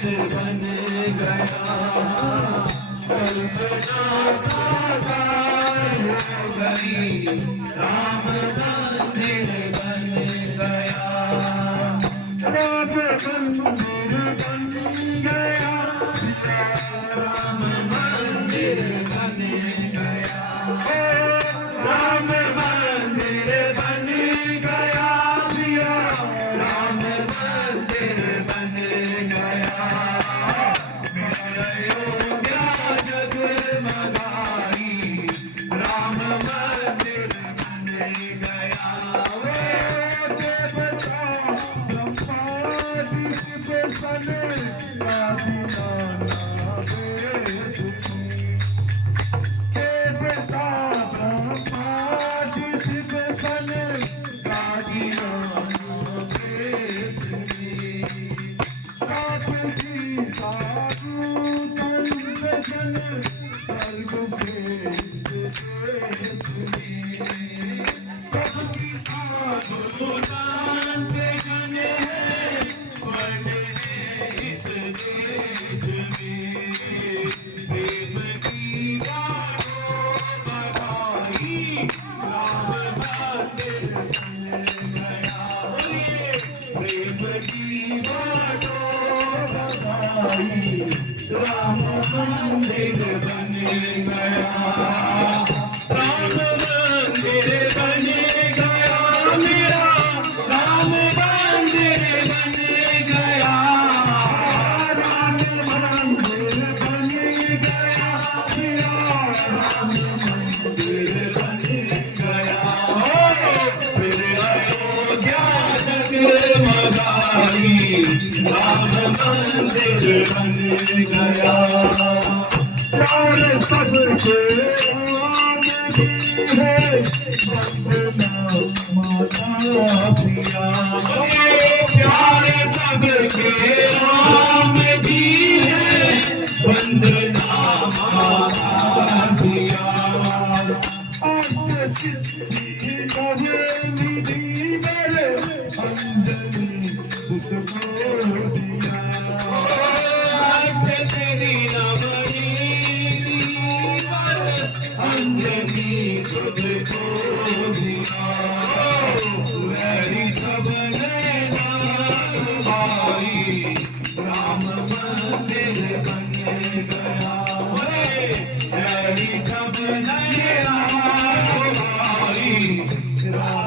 बन गया कल्पना साकार हो गई राम मंदिर बन गया राम मंदिर बन गया राम मंदिर बन गया राम मंदिर बन गया राम मंदिर बन गया मेरा अयोध्या जगमगाई राम मंदिर बन गया देवता ब्रह्मादि शिव सने देवता ब्रह्मादि शिव सने साधु साधु दर्शन सर्व राम मंदिर बन गया राम मंदिर बन गया मेरा राम मंदिर बन गया राम मंदिर बन गया मेरा राम मंदिर बन गया फिर अयोध्या जगमगाई राम मंदिर बन गया प्यार सबके राम जी है वंदना माता पिया प्यार सबके राम जी है वंदना माता पिया राम मंदिर बन गया हरी सब नया राम